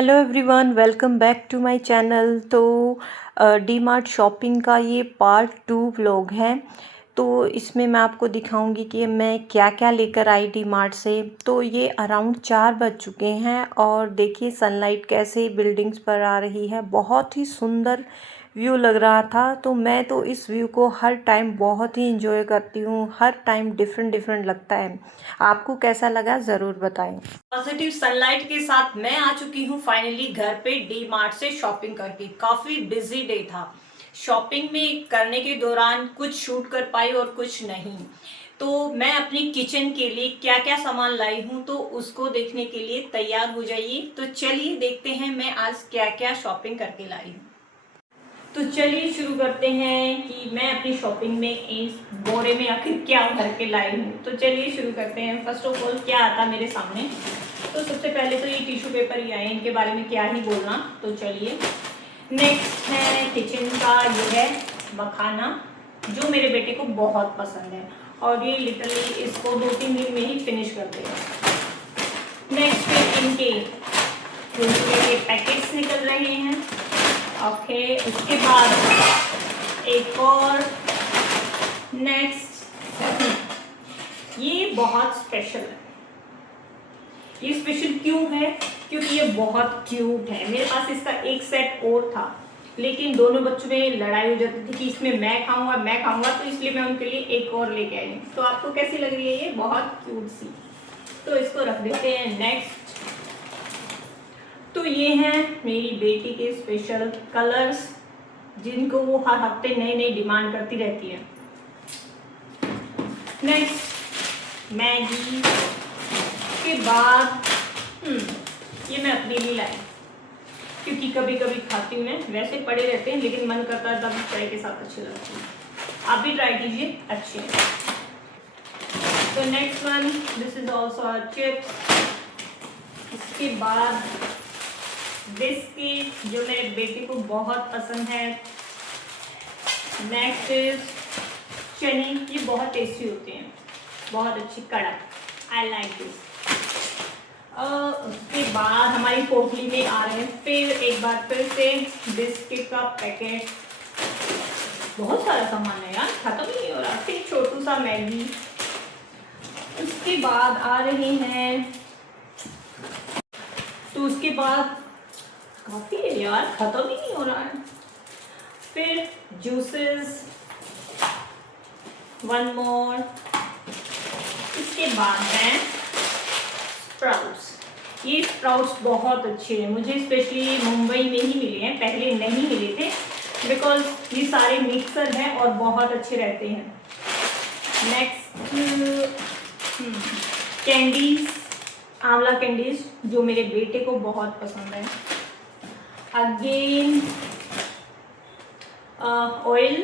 Hello everyone, welcome back to my channel. तो DMart shopping का ये part 2 vlog है। तो इसमें मैं आपको दिखाऊंगी कि मैं क्या क्या लेकर आई डी मार्ट से। तो ये अराउंड 4 बज चुके हैं और देखिए सनलाइट कैसे बिल्डिंग्स पर आ रही है। बहुत ही सुंदर व्यू लग रहा था। तो मैं तो इस व्यू को हर टाइम बहुत ही इंजॉय करती हूँ। हर टाइम डिफरेंट डिफरेंट लगता है। आपको कैसा लगा ज़रूर बताएं। पॉजिटिव सनलाइट के साथ मैं आ चुकी हूँ फाइनली घर पे डी मार्ट से शॉपिंग करके। काफ़ी बिजी डे था। शॉपिंग में करने के दौरान कुछ शूट कर पाई और कुछ नहीं। तो मैं अपनी किचन के लिए क्या क्या सामान लाई हूँ तो उसको देखने के लिए तैयार हो जाइए। तो चलिए देखते हैं मैं आज क्या क्या शॉपिंग करके लाई हूँ। तो चलिए शुरू करते हैं कि मैं अपनी शॉपिंग में इस बोरे में आखिर क्या भर के लाई हूँ। तो चलिए शुरू करते हैं। फर्स्ट ऑफ ऑल क्या आता मेरे सामने। तो सबसे पहले तो ये टिश्यू पेपर ही आए, इनके बारे में क्या ही बोलना। तो चलिए नेक्स्ट है किचन का, ये है मखाना जो मेरे बेटे को बहुत पसंद है और ये लिटरली इसको 2-3 दिन में ही फिनिश कर देगा। नेक्स्ट है इनके कुरकुरे के पैकेट्स निकल रहे हैं। ओके उसके बाद एक और नेक्स्ट, ये बहुत स्पेशल है। ये स्पेशल क्यों है? क्योंकि ये बहुत क्यूट है। मेरे पास इसका एक सेट और था लेकिन दोनों बच्चों में लड़ाई हो जाती थी कि इसमें मैं खाऊंगा, तो इसलिए मैं उनके लिए एक और लेके आई हूँ। तो आपको कैसी लग रही है? ये बहुत क्यूट सी। तो इसको रख देते हैं। नेक्स्ट तो ये हैं मेरी बेटी के स्पेशल कलर्स जिनको वो हर हफ्ते नए नए डिमांड करती रहती है। नेक्स्ट मैगी के बाद ये मैं अपने लिए लाई क्योंकि कभी कभी खाती हूँ मैं। वैसे पड़े रहते हैं लेकिन मन करता है तब चाय के साथ अच्छे लगते हैं। आप भी ट्राई कीजिए, अच्छे हैं। तो next one, this is also chips. इसके बाद बिस्किट जो मेरे बेटे को बहुत पसंद है। नेक्स्ट इज चने, ये बहुत टेस्टी होते हैं, बहुत अच्छी कड़क, आई लाइक दिस। उसके बाद हमारी पोटली में आ रहे हैं फिर एक बार फिर से बिस्किट का पैकेट। बहुत सारा सामान है यार, खत्म ही नहीं हो रहा। फिर छोटू सा मैगी। उसके बाद आ रहे हैं, तो उसके बाद काफ़ी है यार, ख़त्म ही नहीं हो रहा है। फिर जूसेस, वन मोर। इसके बाद है स्प्राउट्स। ये स्प्राउट्स बहुत अच्छे हैं, मुझे स्पेशली मुंबई में ही मिले हैं, पहले नहीं मिले थे बिकॉज ये सारे मिक्सर हैं और बहुत अच्छे रहते हैं। नेक्स्ट कैंडीज, आंवला कैंडीज जो मेरे बेटे को बहुत पसंद है। अगेन ऑयल,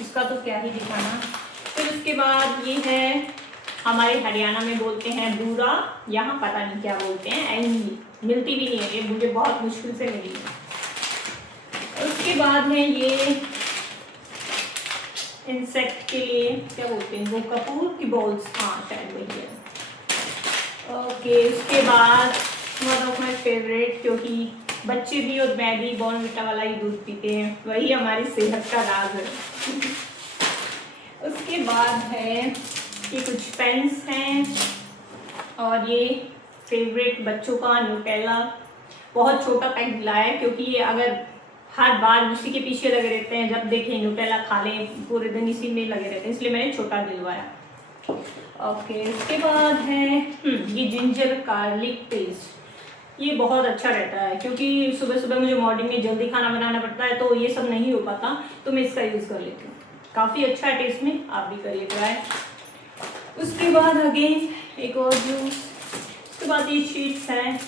इसका तो क्या ही दिखाना। फिर उसके बाद ये है, हमारे हरियाणा में बोलते हैं बूरा, यहाँ पता नहीं क्या बोलते हैं, एंड मिलती भी नहीं है, ये मुझे बहुत मुश्किल से मिली है। उसके बाद है ये इंसेक्ट के लिए क्या बोलते हैं, वो कपूर की बॉल्स, हाँ शायद वही है। ओके उसके बाद वन ऑफ माई फेवरेट, क्योंकि बच्चे भी और मैं भी बॉर्नविटा वाला ही दूध पीते हैं, वही हमारी सेहत का राज है। उसके बाद है ये कुछ पेन्स हैं और ये फेवरेट बच्चों का न्यूटेला। बहुत छोटा पैक दिलाया है क्योंकि ये अगर हर बार उसी के पीछे लगे रहते हैं, जब देखें न्यूटेला खा लें, पूरे दिन इसी में लगे रहते हैं, इसलिए मैंने छोटा दिलवाया। ओके उसके बाद है ये जिंजर गार्लिक पेस्ट। ये बहुत अच्छा रहता है क्योंकि सुबह सुबह मुझे मॉर्निंग में जल्दी खाना बनाना पड़ता है तो ये सब नहीं हो पाता, तो मैं इसका यूज़ कर लेती हूँ। काफ़ी अच्छा है टेस्ट में, आप भी करिए ट्राई। उसके बाद अगेन एक और जूस। उसके बाद ये शीट्स हैं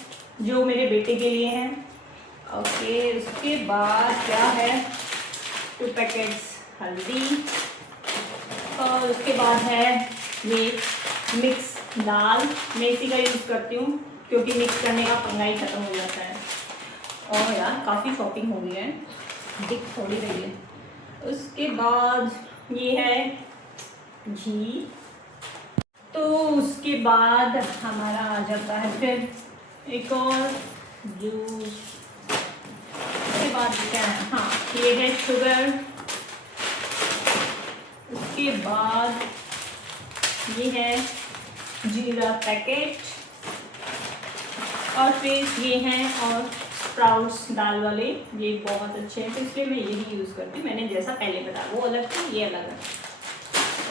जो मेरे बेटे के लिए हैं। ओके उसके बाद क्या है, 2 पैकेट्स हल्दी। और उसके बाद है ये मिक्स दाल, मैं इसी का यूज़ करती हूँ क्योंकि मिक्स करने का पंगा ही ख़त्म हो जाता है। और यार काफ़ी शॉपिंग हो गई है, दिख थोड़ी रही है। उसके बाद ये है घी। तो उसके बाद हमारा आ जाता है फिर एक और जूस। उसके बाद क्या है, हाँ ये है शुगर। उसके बाद ये है जीरा पैकेट, और फिर ये हैं और स्प्राउट्स दाल वाले, ये बहुत अच्छे हैं तो इसलिए मैं यही यूज़ करती हूँ। मैंने जैसा पहले बताया वो अलग था, ये अलग है।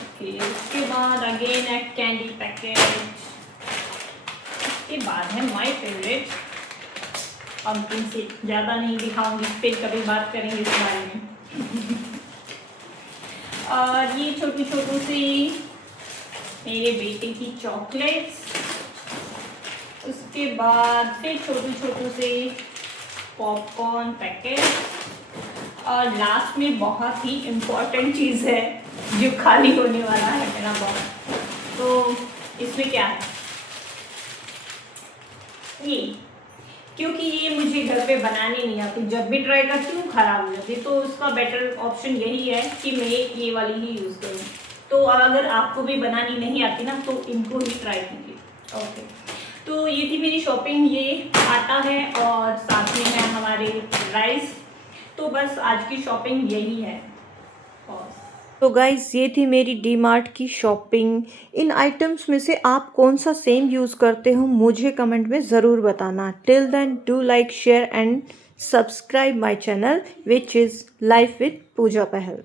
ओके, उसके बाद अगेन एक कैंडी पैकेट। उसके बाद है माय फेवरेट पंपकिन सीड। ज़्यादा नहीं दिखाऊंगी, फिर कभी बात करेंगे इस बारे में। और ये छोटी छोटी सी मेरे बेटे की चॉकलेट्स। उसके बाद फिर छोटे छोटे से पॉपकॉर्न पैकेट, और लास्ट में बहुत ही इम्पोर्टेंट चीज़ है जो खाली होने वाला है मेरा बॉक्स। तो इसमें क्या है, ये क्योंकि ये मुझे घर पे बनानी नहीं आती, जब भी ट्राई करती हूँ ख़राब हो जाती है, तो उसका बेटर ऑप्शन यही है कि मैं ये वाली ही यूज़ करूँ। तो अगर आपको भी बनानी नहीं आती ना तो इनको ही ट्राई कीजिए। ओके, तो ये थी मेरी शॉपिंग। ये आटा है और साथ में है हमारे राइस। तो बस आज की शॉपिंग यही है। तो गाइज़ ये थी मेरी डी मार्ट की शॉपिंग। इन आइटम्स में से आप कौन सा सेम यूज़ करते हो मुझे कमेंट में ज़रूर बताना। Till then do like share and subscribe my channel which is life with Pooja पहल।